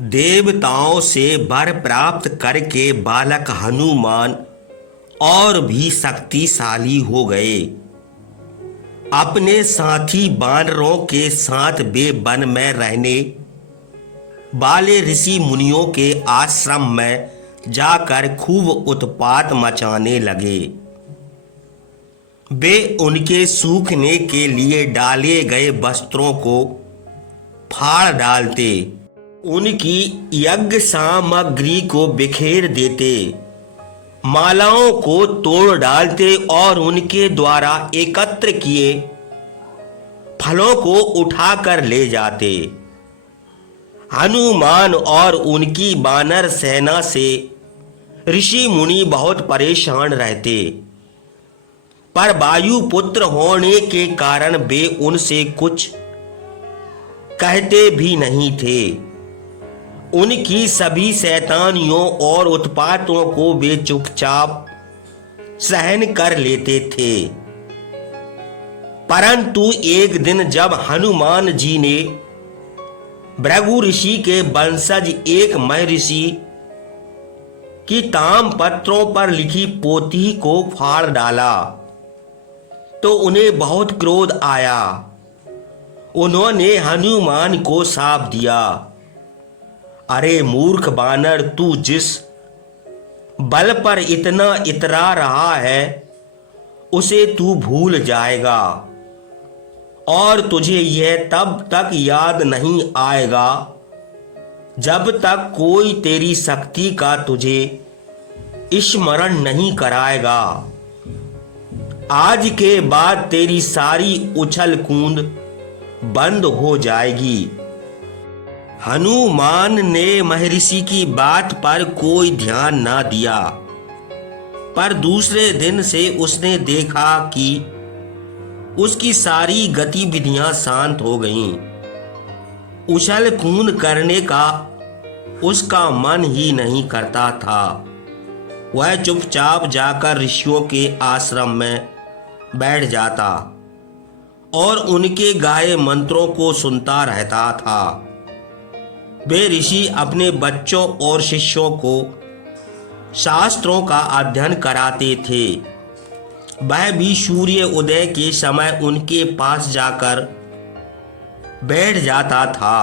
देवताओं से वर प्राप्त करके बालक हनुमान और भी शक्तिशाली हो गए। अपने साथी वानरों के साथ वे वन में रहने वाले ऋषि मुनियों के आश्रम में जाकर खूब उत्पात मचाने लगे। वे उनके सूखने के लिए डाले गए वस्त्रों को फाड़ डालते, उनकी यज्ञ सामग्री को बिखेर देते, मालाओं को तोड़ डालते और उनके द्वारा एकत्र किए फलों को उठाकर ले जाते। हनुमान और उनकी वानर सेना से ऋषि मुनि बहुत परेशान रहते, पर वायुपुत्र होने के कारण वे उनसे कुछ कहते भी नहीं थे। उनकी सभी शैतानियों और उत्पातों को वे चुपचाप सहन कर लेते थे। परंतु एक दिन जब हनुमान जी ने भृगु ऋषि के वंशज एक महर्षि की ताम पत्रों पर लिखी पोथी को फाड़ डाला तो उन्हें बहुत क्रोध आया। उन्होंने हनुमान को शाप दिया, अरे मूर्ख बानर, तू जिस बल पर इतना इतरा रहा है उसे तू भूल जाएगा और तुझे यह तब तक याद नहीं आएगा जब तक कोई तेरी शक्ति का तुझे स्मरण नहीं कराएगा। आज के बाद तेरी सारी उछल कूद बंद हो जाएगी। हनुमान ने महर्षि की बात पर कोई ध्यान ना दिया, पर दूसरे दिन से उसने देखा कि उसकी सारी गतिविधियां शांत हो गईं। उछल कूद करने का उसका मन ही नहीं करता था। वह चुपचाप जाकर ऋषियों के आश्रम में बैठ जाता और उनके गाए मंत्रों को सुनता रहता था। वे ऋषि अपने बच्चों और शिष्यों को शास्त्रों का अध्ययन कराते थे। वह भी सूर्य उदय के समय उनके पास जाकर बैठ जाता था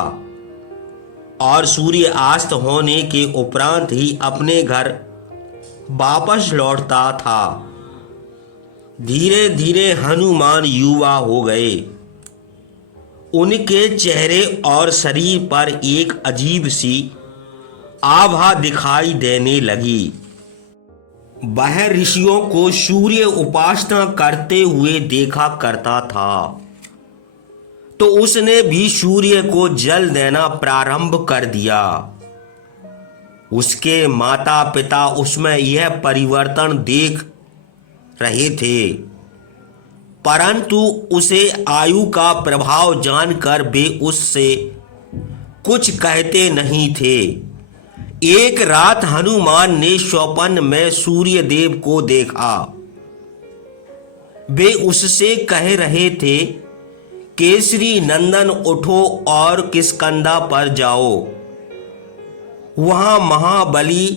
और सूर्य अस्त होने के उपरांत ही अपने घर वापस लौटता था। धीरे धीरे हनुमान युवा हो गए। उनके चेहरे और शरीर पर एक अजीब सी आभा दिखाई देने लगी। वह ऋषियों को सूर्य उपासना करते हुए देखा करता था, तो उसने भी सूर्य को जल देना प्रारंभ कर दिया। उसके माता पिता उसमें यह परिवर्तन देख रहे थे, परंतु उसे आयु का प्रभाव जानकर वे उससे कुछ कहते नहीं थे। एक रात हनुमान ने स्वप्न में सूर्य देव को देखा। वे उससे कह रहे थे, केसरी नंदन उठो और किष्किंधा पर जाओ। वहां महाबली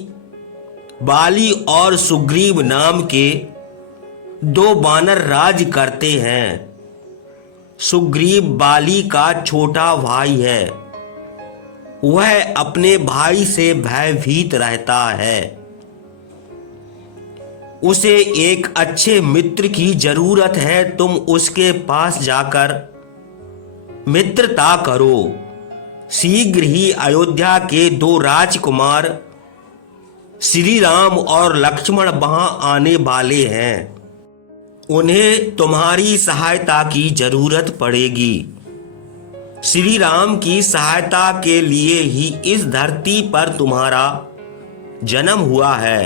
बाली और सुग्रीव नाम के दो वानर राज करते हैं। सुग्रीव बाली का छोटा भाई है। वह अपने भाई से भयभीत रहता है। उसे एक अच्छे मित्र की जरूरत है। तुम उसके पास जाकर मित्रता करो। शीघ्र ही अयोध्या के दो राजकुमार श्री राम और लक्ष्मण वहां आने वाले हैं। उन्हें तुम्हारी सहायता की जरूरत पड़ेगी। श्री राम की सहायता के लिए ही इस धरती पर तुम्हारा जन्म हुआ है।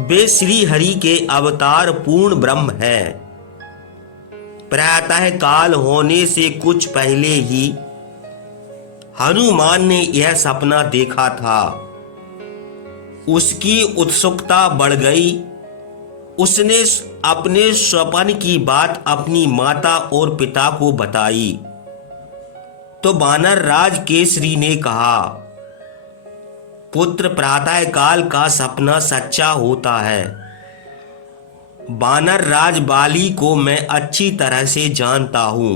वे श्री हरि के अवतार पूर्ण ब्रह्म है। प्रातः काल होने से कुछ पहले ही हनुमान ने यह सपना देखा था। उसकी उत्सुकता बढ़ गई। उसने अपने स्वप्न की बात अपनी माता और पिता को बताई तो वानर राज केसरी ने कहा, पुत्र प्रातःकाल का सपना सच्चा होता है। वानर राज बाली को मैं अच्छी तरह से जानता हूँ।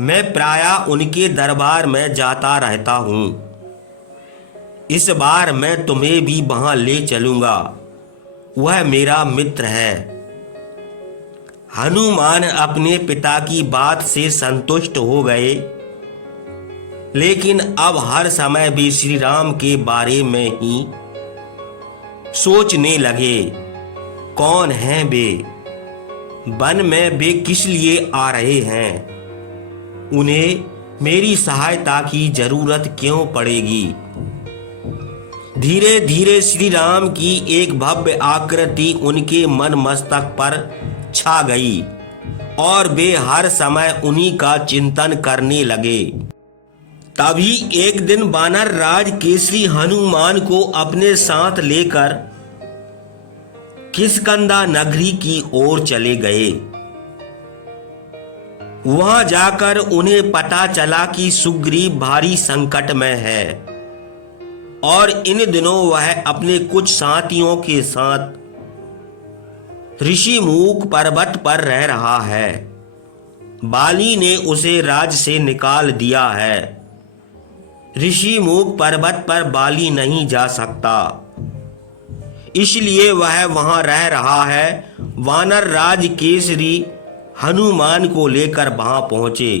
मैं प्रायः उनके दरबार में जाता रहता हूँ। इस बार मैं तुम्हें भी वहां ले चलूंगा। वह मेरा मित्र है। हनुमान अपने पिता की बात से संतुष्ट हो गए, लेकिन अब हर समय भी श्री राम के बारे में ही सोचने लगे। कौन हैं वे? वन में वे किस लिए आ रहे हैं? उन्हें मेरी सहायता की जरूरत क्यों पड़ेगी? धीरे धीरे श्री राम की एक भव्य आकृति उनके मन मस्तक पर छा गई और वे हर समय उन्हीं का चिंतन करने लगे। तभी एक दिन वानर राज केसरी हनुमान को अपने साथ लेकर किष्किंधा नगरी की ओर चले गए। वहां जाकर उन्हें पता चला कि सुग्रीव भारी संकट में है और इन दिनों वह अपने कुछ साथियों के साथ ऋषिमुख पर्वत पर रह रहा है। बाली ने उसे राज से निकाल दिया है। ऋषिमुख पर्वत पर बाली नहीं जा सकता, इसलिए वह वहां रह रहा है। वानर राज केसरी हनुमान को लेकर वहां पहुंचे।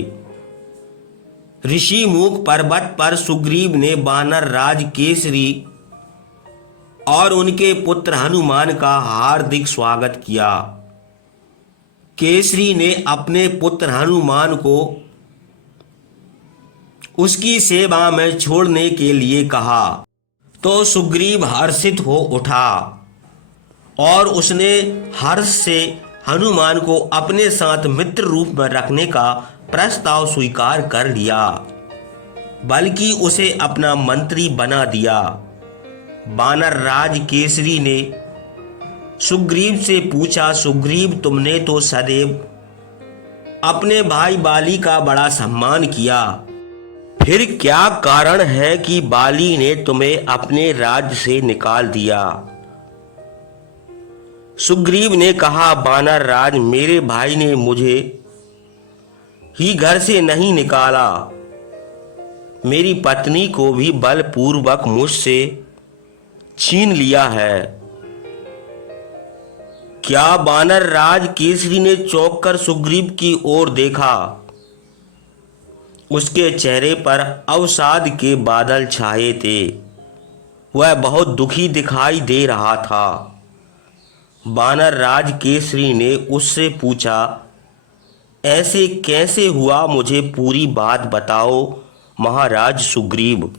ऋषिमुख पर्वत पर सुग्रीव ने वानर राज केसरी और उनके पुत्र हनुमान का हार्दिक स्वागत किया। केसरी ने अपने पुत्र हनुमान को उसकी सेवा में छोड़ने के लिए कहा तो सुग्रीव हर्षित हो उठा और उसने हर्ष से हनुमान को अपने साथ मित्र रूप में रखने का प्रस्ताव स्वीकार कर लिया, बल्कि उसे अपना मंत्री बना दिया। वानर राज केसरी ने सुग्रीव से पूछा, सुग्रीव, तुमने तो सदैव अपने भाई बाली का बड़ा सम्मान किया, फिर क्या कारण है कि बाली ने तुम्हें अपने राज्य से निकाल दिया? सुग्रीव ने कहा, वानर राज, मेरे भाई ने मुझे ही घर से नहीं निकाला, मेरी पत्नी को भी बलपूर्वक मुझसे छीन लिया है। क्या? वानर राज केसरी ने चौंक कर सुग्रीव की ओर देखा। उसके चेहरे पर अवसाद के बादल छाए थे। वह बहुत दुखी दिखाई दे रहा था। वानर राज केसरी ने उससे पूछा, ऐसे कैसे हुआ? मुझे पूरी बात बताओ महाराज सुग्रीव।